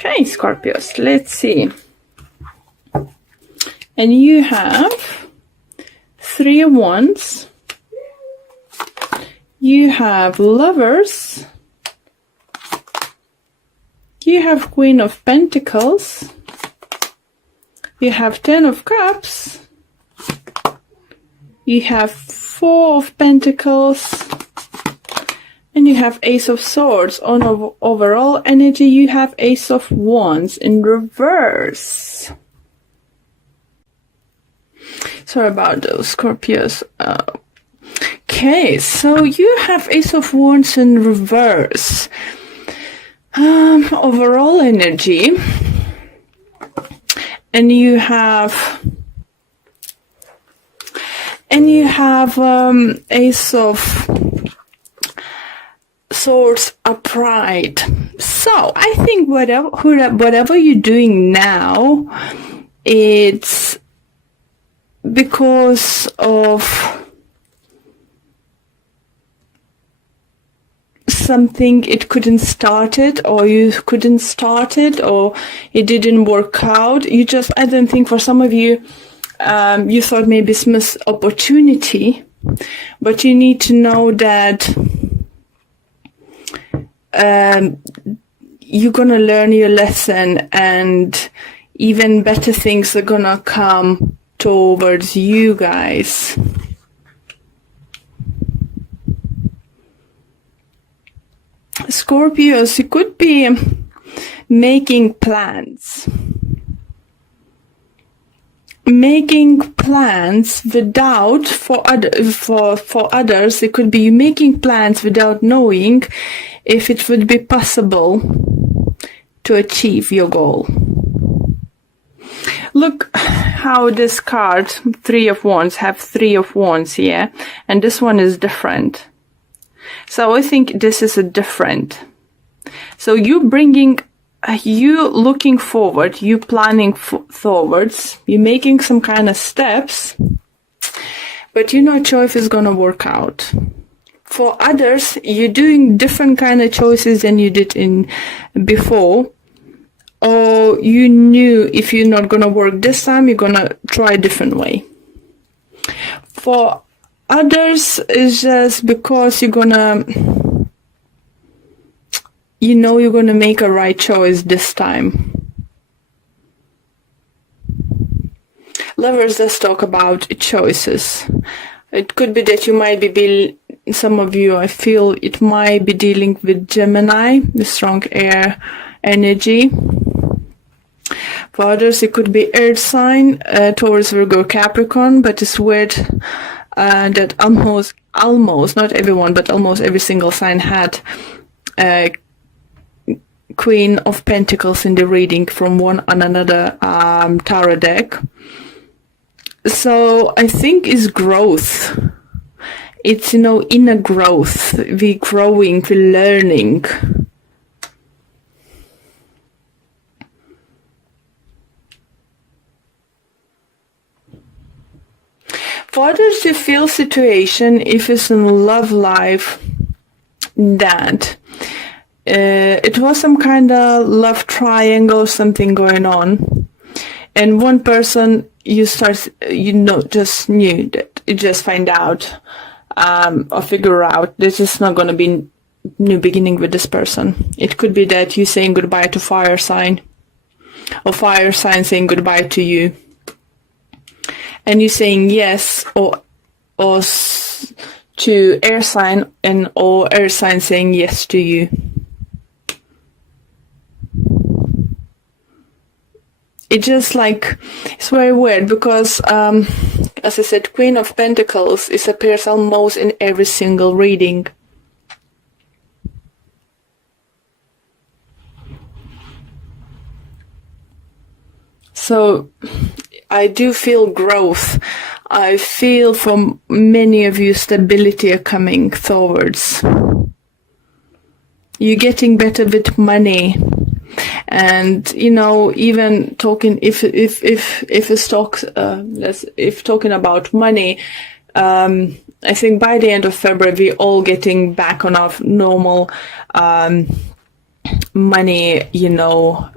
Okay, Scorpios, let's see. And you have 3 of Wands. You have Lovers. You have Queen of Pentacles. You have 10 of Cups. You have 4 of Pentacles. And you have Ace of Swords. On overall energy, you have Ace of Wands in reverse. Sorry about those, Scorpios. Okay, so you have Ace of Wands in reverse. Overall energy. And you have Ace of Swords upright. So I think whatever you're doing now, it's because of something it couldn't start it, or you couldn't start it, or it didn't work out. I don't think for some of you, you thought maybe it's missed opportunity, but you need to know that you're gonna learn your lesson, and even better things are gonna come towards you guys. Scorpios, you could be making plans. Making plans without, for others, it could be making plans without knowing if it would be possible to achieve your goal. Look how this card, 3 of Wands, have 3 of Wands here, and this one is different. So I think this is a different. So you looking forward, you planning forwards, you making some kind of steps, but you're not sure if it's gonna work out. For others, you're doing different kind of choices than you did before, or you knew if you're not gonna work this time, you're gonna try a different way. For others, it's just because you're gonna make a right choice this time. Lovers, let's talk about choices. It could be that you might be some of you, I feel it might be dealing with Gemini, the strong air energy. For others, it could be earth sign, Taurus, Virgo, Capricorn, but it's weird that almost, not everyone, but almost every single sign had Queen of Pentacles in the reading from one and another tarot deck. So I think it's growth. It's, inner growth. We're growing, we're learning. For others, you feel situation, if it's in love life, that it was some kind of love triangle, something going on, and one person just knew that you just find out or figure out this is not going to be new beginning with this person. It could be that you're saying goodbye to fire sign, or fire sign saying goodbye to you, and you're saying yes or to air sign, or air sign saying yes to you. It's just it's very weird because, as I said, Queen of Pentacles appears almost in every single reading. So I do feel growth. I feel from many of you stability are coming towards. You're getting better with money. And even talking if talking about money, I think by the end of February we're all getting back on our normal money,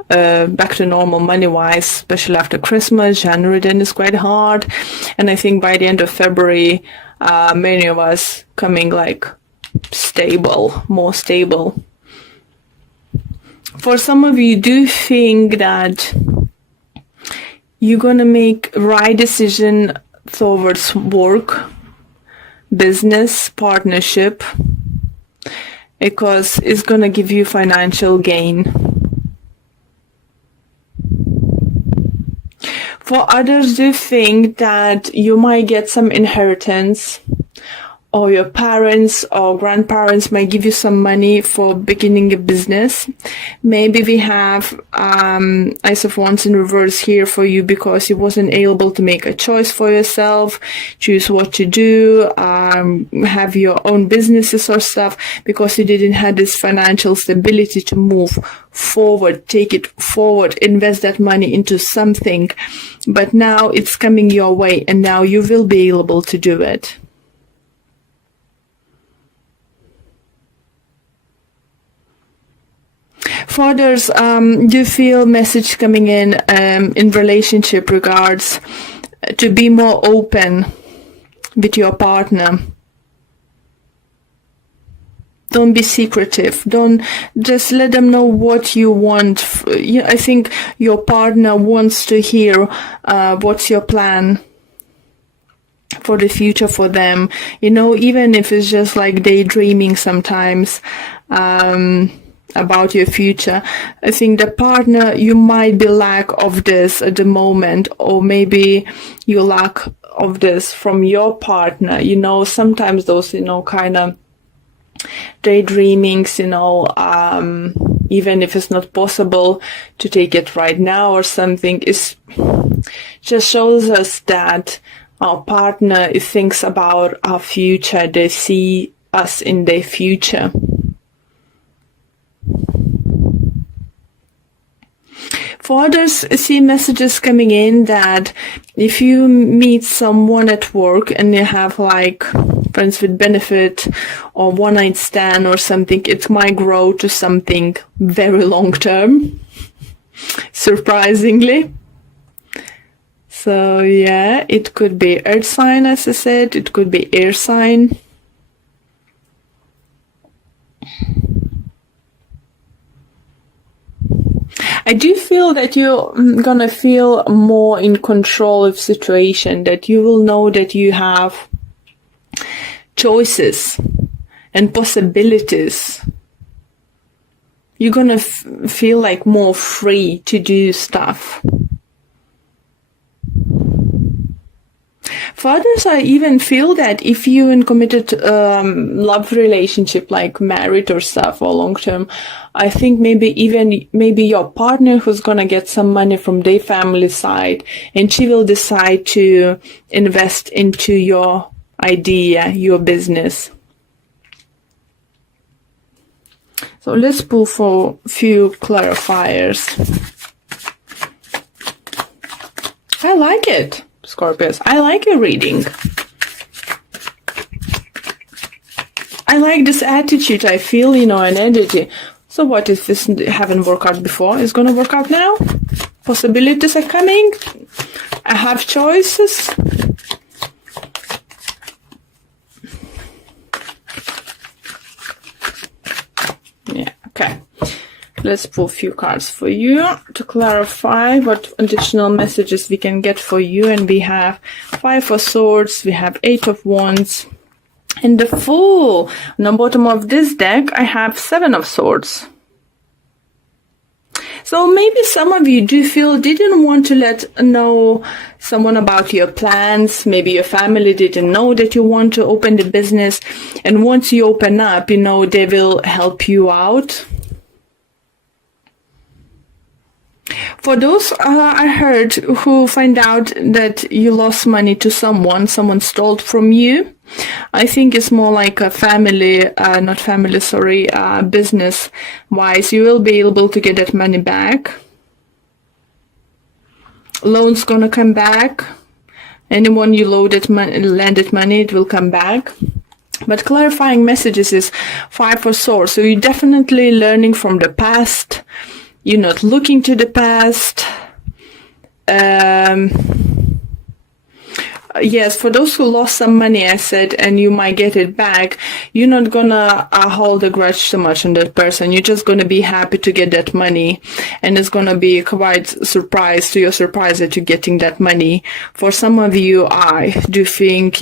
back to normal money-wise, especially after Christmas. January then is quite hard. And I think by the end of February, many of us coming like more stable. For some of you, do think that you're gonna make right decision towards work, business, partnership, because it's gonna give you financial gain. For others, do think that you might get some inheritance, or your parents or grandparents might give you some money for beginning a business. Maybe we have Ice of Wands in reverse here for you because you wasn't able to make a choice for yourself, choose what to do, have your own businesses or stuff, because you didn't have this financial stability to move forward, take it forward, invest that money into something. But now it's coming your way, and now you will be able to do it. For others, do feel message coming in relationship regards to be more open with your partner. Don't be secretive. Don't just let them know what you want. I think your partner wants to hear what's your plan for the future for them. Even if it's just like daydreaming sometimes. About your future. I think the partner, you might be lack of this at the moment, or maybe you lack of this from your partner. Sometimes those, kind of daydreamings, even if it's not possible to take it right now or something, is just shows us that our partner thinks about our future. They see us in their future. For others, see messages coming in that if you meet someone at work and you have like friends with benefit or one night stand or something, it might grow to something very long term, surprisingly. So yeah, it could be earth sign, as I said, it could be air sign. I do feel that you're gonna feel more in control of situation, that you will know that you have choices and possibilities. You're gonna feel like more free to do stuff. For others, I even feel that if you're in committed love relationship, like married or stuff, or long term, I think maybe your partner who's gonna get some money from their family side, and she will decide to invest into your idea, your business. So let's pull for a few clarifiers. I like it. Scorpios, I like your reading. I like this attitude. I feel, an energy. So what if this haven't worked out before? It's gonna work out now? Possibilities are coming. I have choices. Yeah, okay. Let's pull a few cards for you to clarify what additional messages we can get for you. And we have 5 of Swords, we have 8 of Wands, and the Fool. On the bottom of this deck, I have 7 of Swords. So maybe some of you didn't want to let know someone about your plans. Maybe your family didn't know that you want to open the business. And once you open up, they will help you out. For those I heard who find out that you lost money to someone stole from you, I think it's more like a business wise. You will be able to get that money back. Loan's gonna come back. Anyone you landed money, it will come back. But clarifying messages is 5 of Swords. So you're definitely learning from the past. You're not looking to the past. Yes, for those who lost some money, I said, and you might get it back, you're not gonna hold a grudge so much on that person. You're just gonna be happy to get that money, and it's gonna be quite surprise to your surprise that you're getting that money. For some of you, I do think,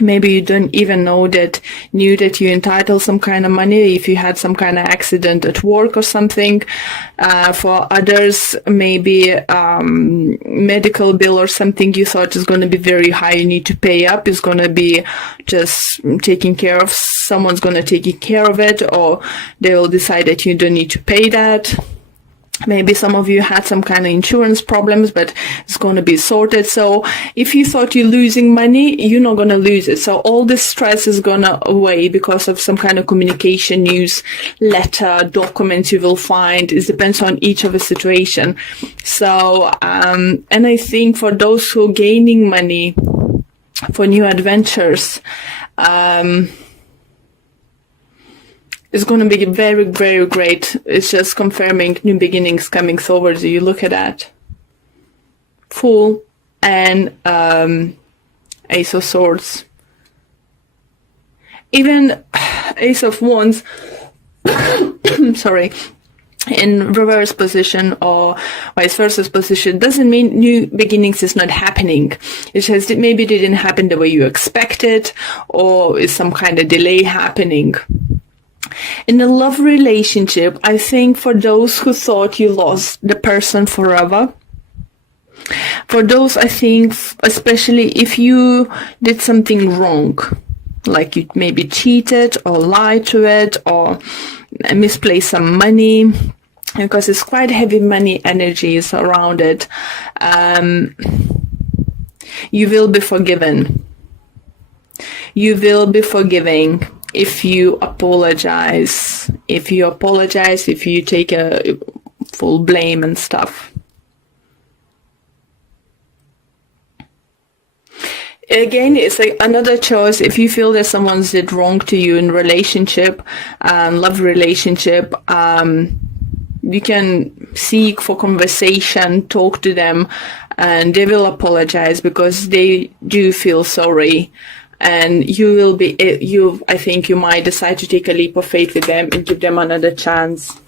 maybe you don't even knew that you're entitled some kind of money if you had some kind of accident at work or something. For others, maybe medical bill or something you thought is going to be very high, you need to pay up, is going to be just taken care of. Someone's going to take care of it, or they will decide that you don't need to pay that. Maybe some of you had some kind of insurance problems, but it's going to be sorted. So if you thought you're losing money, you're not going to lose it. So all this stress is going to away because of some kind of communication, news, letter, documents you will find. It depends on each of the situation. So, and I think for those who are gaining money for new adventures, it's going to be very, very great. It's just confirming new beginnings coming towards you. Look at that. Fool and Ace of Swords. Even Ace of Wands, sorry, in reverse position or vice versa position doesn't mean new beginnings is not happening. It just maybe didn't happen the way you expected, or is some kind of delay happening. In a love relationship, I think for those who thought you lost the person forever, for those, I think, especially if you did something wrong, like you maybe cheated or lied to it or misplaced some money, because it's quite heavy money energies around it, you will be forgiven. You will be forgiving. If you apologize, if you take a full blame and stuff. Again, it's like another choice. If you feel that someone did wrong to you in relationship, love relationship, you can seek for conversation, talk to them, and they will apologize because they do feel sorry. And I think you might decide to take a leap of faith with them and give them another chance.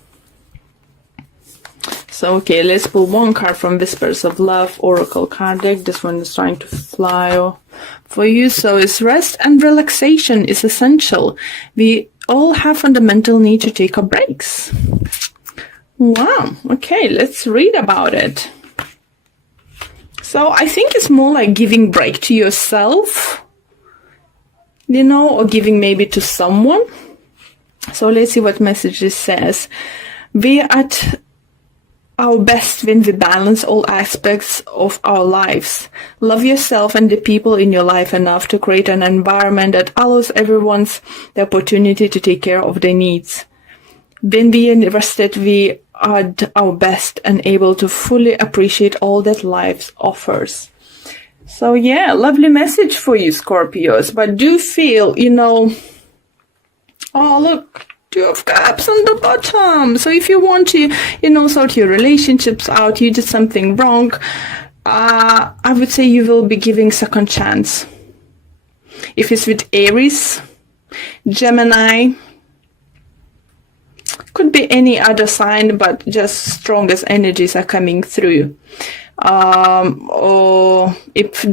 So, okay, let's pull one card from Whispers of Love Oracle card deck. This one is trying to fly for you. So it's rest and relaxation is essential. We all have fundamental need to take our breaks. Wow. Okay, let's read about it. So I think it's more like giving break to yourself, or giving maybe to someone. So let's see what message this says. We are at our best when we balance all aspects of our lives. Love yourself and the people in your life enough to create an environment that allows everyone the opportunity to take care of their needs. When we are rested, we are at our best and able to fully appreciate all that life offers. So yeah, lovely message for you, Scorpios. But do feel, oh look, 2 of Cups on the bottom. So if you want to, sort your relationships out, you did something wrong, I would say you will be giving second chance. If it's with Aries, Gemini, could be any other sign, but just strongest energies are coming through. Or if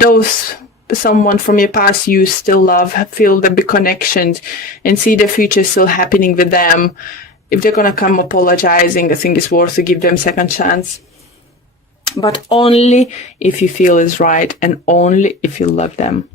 someone from your past you still love, feel the big connections and see the future still happening with them, if they're gonna come apologizing, I think it's worth to give them second chance. But only if you feel is right and only if you love them.